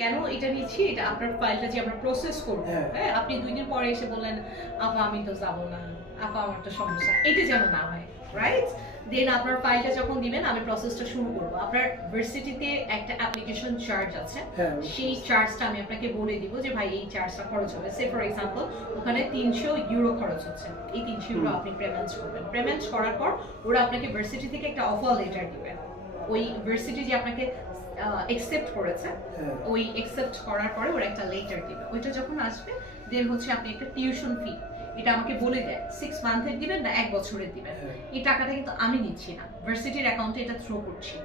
কেন এটা নিচ্ছি, এটা আপনার ফাইলটা যে আমরা প্রসেস করব, হ্যাঁ আপনি 2 দিন পরে এসে বললেন আপা আমি তো যাব না, আপা আমার তো সমস্যা, এটা যেন না হয়, রাইট? দেন আপনার ফাইলটা যখন দিবেন আমি প্রসেসটা শুরু করব। আপনার ভার্সিটিতে একটা অ্যাপ্লিকেশন চার্জ আছে, সেই চার্জটা আমি আপনাকে বলে দিব যে ভাই এই চার্জটা খরচ হবে। সে ফর এক্সাম্পল ওখানে 300 ইউরো খরচ হচ্ছে, এই 300 ইউরো আপনি পেমেন্ট করবেন। পেমেন্ট করার পর ওরা আপনাকে ভার্সিটি থেকে একটা অফার লেটার দিবেন। ওই ভার্সিটি যে আপনাকে অ্যাকসেপ্ট করেছে, ওই অ্যাকসেপ্ট করার পরে ওরা একটা লেটার দিবে। ওইটা যখন আসবে দেন হচ্ছে আপনি একটা টিউশন ফি, এটা আমাকে বলে দেয় 6 মান্থের দিবেন না 1 বছরের দিবেন। এই টাকাটা কিন্তু আমি নিচ্ছি না, ভার্সিটির অ্যাকাউন্টে এটা থ্রো করছি।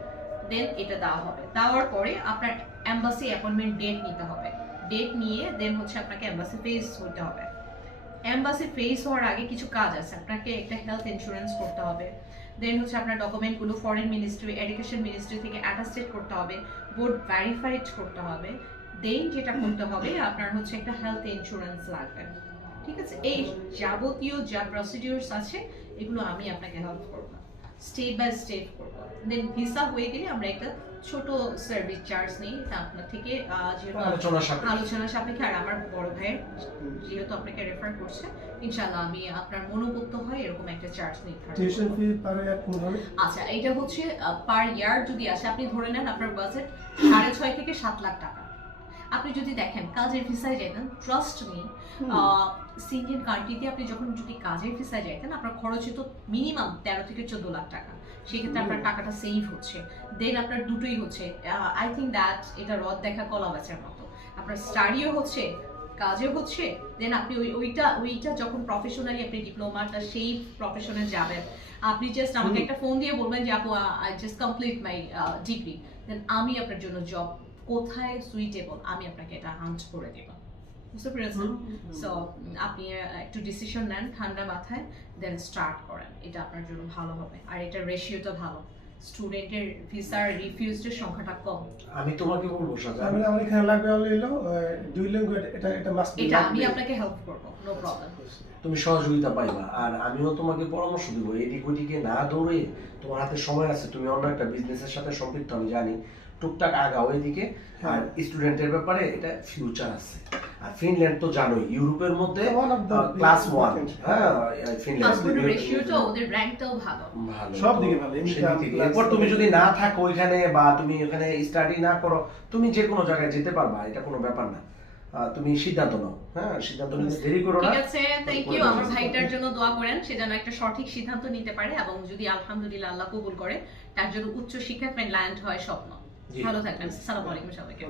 দেন এটা দেওয়া হবে, দেওয়ার পরে আপনার এম্বাসি অ্যাপয়েন্টমেন্ট ডেট নিতে হবে। ডেট নিয়ে দেন হচ্ছে আপনাকে এম্বাসি ফেস হতে হবে। এম্বাসি ফেস হওয়ার আগে কিছু কাজ আছে, আপনাকে একটা হেলথ ইন্স্যুরেন্স করতে হবে। দেন হচ্ছে আপনার ডকুমেন্টগুলো ফরেন মিনিস্ট্রি, এডুকেশন মিনিস্ট্রি থেকে অ্যাটাস্টেড করতে হবে, বোর্ড ভেরিফাইড করতে হবে। দেন যেটা করতে হবে আপনার হচ্ছে একটা হেলথ ইন্স্যুরেন্স লাগবে। ঠিক আছে, এই যাবতীয় যা প্রসিডিউরস আছে এগুলো আমি আপনাকে হেল্প করব, স্টেপ বাই স্টেপ করব। দেন ভিসা হয়ে গেলে আমরা একটা ছোট সার্ভিস চার্জ নিই আপনার থেকে, যেহেতু আলোচনা সাপেক্ষে, আর আমার বড় ভাইয়ের যেহেতু আপনাকে রেফার করছে, ইনশাআল্লাহ আমি আপনার মনোবুদ্ধ হয় এরকম একটা চার্জ নির্ধারণ। টিউশন ফি পার ইয়ার কোন ধরনের? আচ্ছা, এটা হচ্ছে পার ইয়ার যদি আসে, আপনি ধরে নেন আপনার বাজেট 6.5 থেকে 7 লাখ টাকা। আপনি যদি দেখেন কাজের ভিসায় যাইতেন, ট্রাস্ট মি, সিঙ্গেল কান্ট্রিতে আপনি যখন যদি কাজের ভিসায় যাইতেন আপনার খরচ হতো মিনিমাম 13 থেকে 14 লাখ টাকা। সেক্ষেত্রে আপনার টাকাটা সেভ হচ্ছে। দেন আপনার দুটোই হচ্ছে, আই থিঙ্ক দ্যাট এটা রদ দেখা কলা বেচার মতো, আপনার স্টাডিও হচ্ছে, কাজও হচ্ছে। দেন আপনি ওইটা যখন প্রফেশনালি আপনি ডিপ্লোমাটা সেই প্রফেশনে যাবেন, আপনি জাস্ট আমাকে একটা ফোন দিয়ে বলবেন যে আপু I just complete my degree, then আমি আপনার জন্য জব কোথায় সুইটেবল আমি আপনাকে এটা হান্ট করে দেব। বুঝতে পেরেছেন? সো আপনি একটু ডিসিশন নেন ঠান্ডা মাথায়, দেন স্টার্ট করেন, এটা আপনার জন্য ভালো হবে। আর এটা রেশিওটা ভালো, স্টুডেন্টের ভিসার রিফিউজডের সংখ্যাটা কম। আমি তোমাকে বলবো সাজা, আমার এখানে লাগবে হলো 2 ল্যাঙ্গুয়েজ, এটা মাস্ট বি, এটা আমি আপনাকে হেল্প করব, নো প্রবলেম। তুমি সহযোগিতা পাইবা। আর আমিও তোমাকে পরামর্শ দিব, এদিক ওদিকে না দৌড়ে, তোমার হাতে সময় আছে, তুমি অন্য একটা বিজনেসের সাথে সম্পৃক্ত আমি জানি, টুকটাক আগাও এদিকে। আর স্টুডেন্টের ব্যাপারে এটা ফিউচার আছে। আর ফিনল্যান্ড তো জানোই ইউরোপের মধ্যে ক্লাস 1, হ্যাঁ ফিনল্যান্ড রেশিওটা ওদের র‍্যাঙ্কটাও ভালো, সব দিকে ভালো। এরপর তুমি যদি না থাকো ওইখানে বা তুমি ওখানে স্টাডি না করো, তুমি যে কোনো জায়গায় যেতে পারবা, এটা কোনো ব্যাপার না। তুমি সিদ্ধান্ত নাও, হ্যাঁ সিদ্ধান্ত নিতে দেরি করো না। ঠিক আছে, থ্যাংক ইউ। আমার ভাইটার জন্য দোয়া করেন, সে যেন একটা সঠিক সিদ্ধান্ত নিতে পারে, এবং যদি আলহামদুলিল্লাহ আল্লাহ কবুল করে তার জন্য উচ্চ শিক্ষা ল্যান্ড হয় স্বপ্ন। ভালো থাকবেন। আসসালামু আলাইকুম সবাইকে।